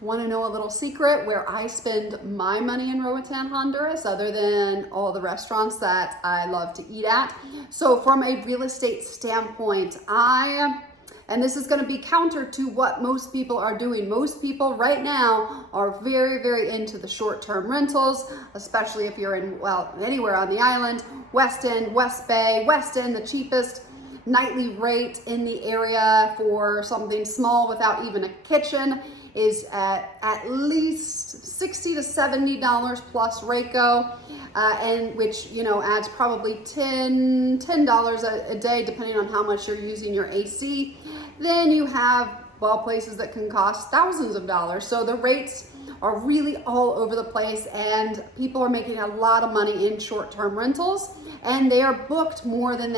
Want to know a little secret where I spend my money in Roatan, Honduras, other than all the restaurants that I love to eat at? So from a real estate standpoint, and this is going to be counter to what most people are doing. Most people right now are very, very into the short-term rentals, especially if you're in, well, anywhere on the island, West End, West Bay, West End, the cheapest nightly rate in the area for something small without even a kitchen is at least $60 to $70 plus RACO, and which, you know, adds probably $10 a day depending on how much you're using your AC. Then you have, well, places that can cost thousands of dollars. So the rates are really all over the place, and people are making a lot of money in short-term rentals, and they are booked more than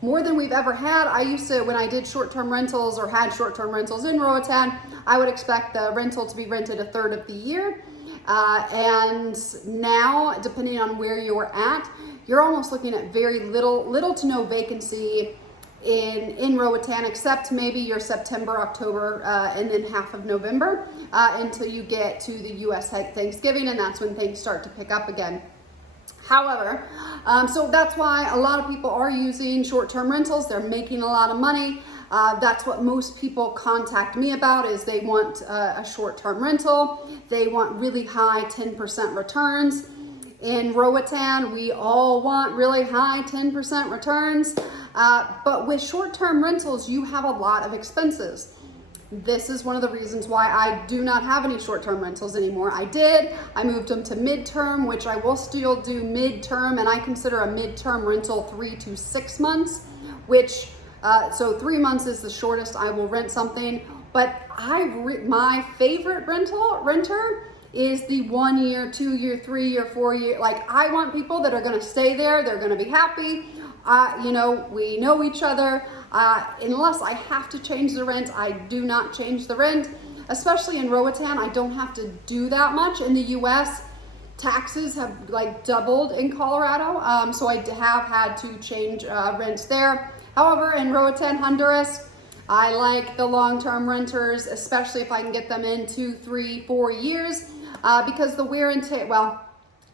more than we've ever had. I used to, when I did short-term rentals or had short-term rentals in Roatan, I would expect the rental to be rented a third of the year. And now, depending on where you're at, you're almost looking at very little to no vacancy in Roatan, except maybe your September, October, and then half of November, until you get to the US Thanksgiving, and that's when things start to pick up again. However, so that's why a lot of people are using short-term rentals. They're making a lot of money. That's what most people contact me about, is they want a short-term rental. They want really high 10% returns. In Roatan, we all want really high 10% returns. But with short-term rentals, you have a lot of expenses. This is one of the reasons why I do not have any short-term rentals anymore. I moved them to midterm, which I will still do midterm, and I consider a midterm rental 3 to 6 months, which, so 3 months is the shortest I will rent something. But my favorite renter is the 1 year, 2 year, 3 year, 4 year. Like, I want people that are gonna stay there, they're gonna be happy. You know, we know each other. Unless I have to change the rent, I do not change the rent. Especially in Roatan, I don't have to do that much. In the US, taxes have like doubled in Colorado, so I have had to change rents there. However, in Roatan, Honduras, I like the long-term renters, especially if I can get them in 2, 3, 4 years, because the wear and tear, well,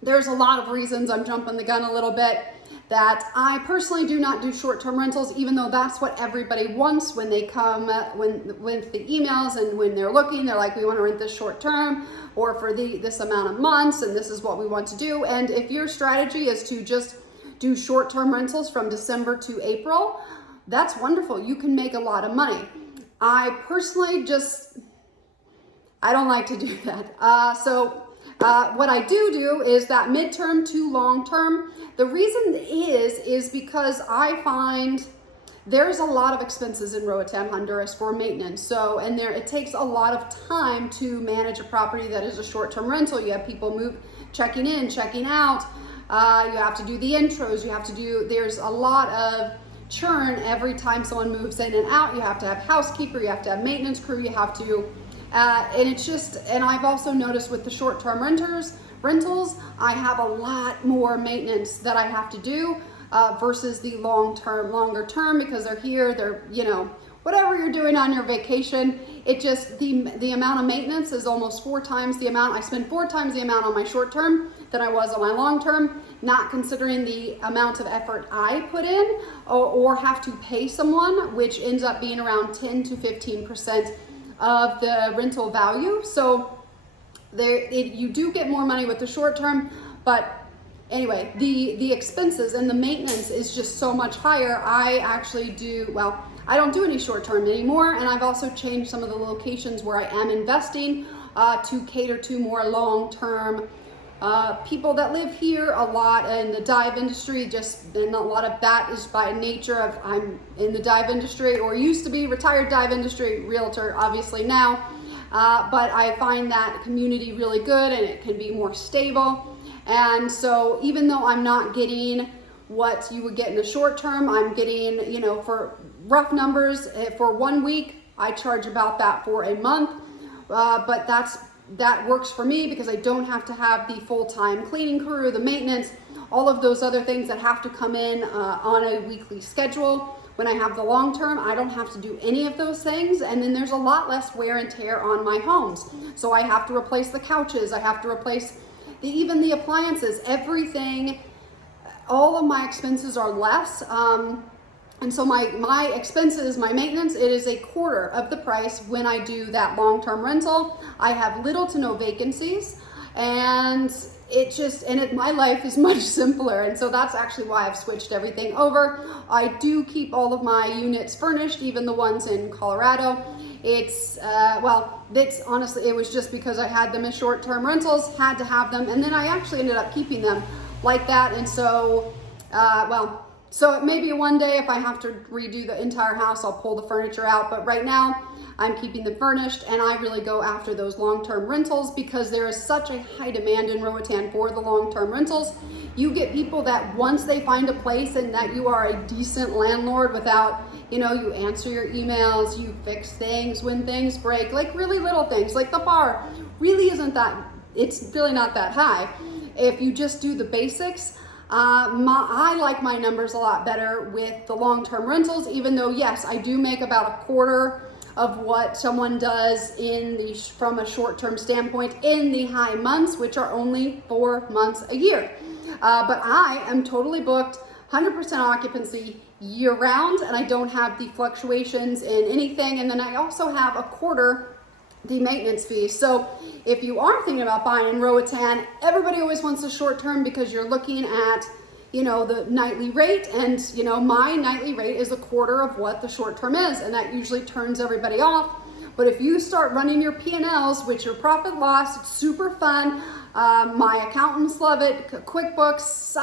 there's a lot of reasons. I'm jumping the gun a little bit, that I personally do not do short-term rentals, even though that's what everybody wants when they come, with the emails, and when they're looking, they're like, we want to rent this short-term or for this amount of months, and this is what we want to do. And if your strategy is to just do short-term rentals from December to April, that's wonderful. You can make a lot of money. I personally I don't like to do that. So what I do is that midterm to long-term. The reason is because I find there's a lot of expenses in Roatan, Honduras for maintenance. So, and it takes a lot of time to manage a property that is a short-term rental. You have people checking in, checking out. You have to do the intros. There's a lot of churn every time someone moves in and out. You have to have housekeeper, you have to have maintenance crew, you have to, and I've also noticed with the short-term rentals, I have a lot more maintenance that I have to do versus the longer term, because they're here, whatever you're doing on your vacation, it just, the amount of maintenance is almost 4 times the amount. I spend 4 times the amount on my short term than I was on my long term, not considering the amount of effort I put in or have to pay someone, which ends up being around 10 to 15% of the rental value. So you do get more money with the short term, but anyway, the expenses and the maintenance is just so much higher. I actually I don't do any short term anymore, and I've also changed some of the locations where I am investing to cater to more long term people that live here a lot in the dive industry. And a lot of that is by nature of I'm in the dive industry, or used to be retired dive industry realtor, obviously now. But I find that community really good, and it can be more stable. And so even though I'm not getting what you would get in the short term, I'm getting, for rough numbers, for 1 week, I charge about that for a month. But that works for me because I don't have to have the full-time cleaning crew, the maintenance, all of those other things that have to come in on a weekly schedule, When I have the long term, I don't have to do any of those things, and then there's a lot less wear and tear on my homes. So I have to replace the couches, I have to replace even the appliances, everything. All of my expenses are less. And so my expenses, my maintenance, it is a quarter of the price when I do that long-term rental. I have little to no vacancies, and my life is much simpler. And so that's actually why I've switched everything over. I do keep all of my units furnished, even the ones in Colorado. It's honestly, it was just because I had them as short-term rentals, had to have them, and then I actually ended up keeping them like that. And so, so maybe one day if I have to redo the entire house, I'll pull the furniture out. But right now, I'm keeping them furnished, and I really go after those long-term rentals because there is such a high demand in Roatan for the long-term rentals. You get people that once they find a place and that you are a decent landlord without, you answer your emails, you fix things when things break, like really little things, like the bar really it's really not that high. If you just do the basics, I like my numbers a lot better with the long-term rentals, even though, yes, I do make about a quarter of what someone does from a short-term standpoint in the high months, which are only 4 months a year. But I am totally booked, 100% occupancy year-round, and I don't have the fluctuations in anything. And then I also have a quarter the maintenance fee. So if you are thinking about buying in Roatan, everybody always wants a short-term because you're looking at the nightly rate, and my nightly rate is a quarter of what the short term is, and that usually turns everybody off. But if you start running your P&Ls, which are profit loss, it's super fun. My accountants love it. QuickBooks,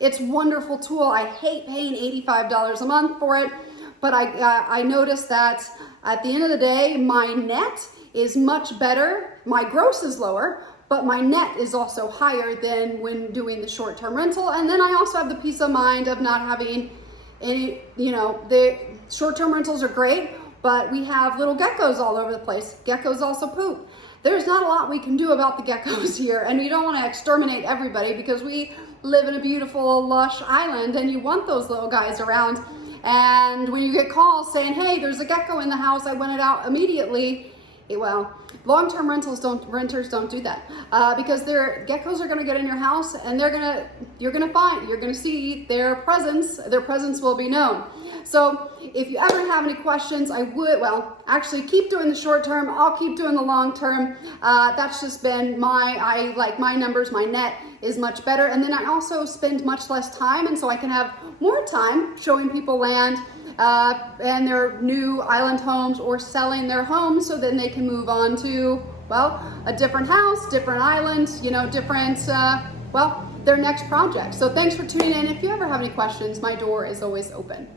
it's a wonderful tool. I hate paying $85 a month for it, but I noticed that at the end of the day, my net is much better. My gross is lower, but my net is also higher than when doing the short-term rental. And then I also have the peace of mind of not having any, the short-term rentals are great, but we have little geckos all over the place. Geckos also poop. There's not a lot we can do about the geckos here, and you don't want to exterminate everybody because we live in a beautiful, lush island, and you want those little guys around. And when you get calls saying, hey, there's a gecko in the house, I want it out immediately. Long-term renters don't do that because their geckos are going to get in your house, and you're going to see their presence will be known. So if you ever have any questions, actually keep doing the short term. I'll keep doing the long term. That's just been I like my numbers. My net is much better. And then I also spend much less time, and so I can have more time showing people land and their new island homes, or selling their homes so then they can move on to, a different house, different island, their next project. So thanks for tuning in. If you ever have any questions, my door is always open.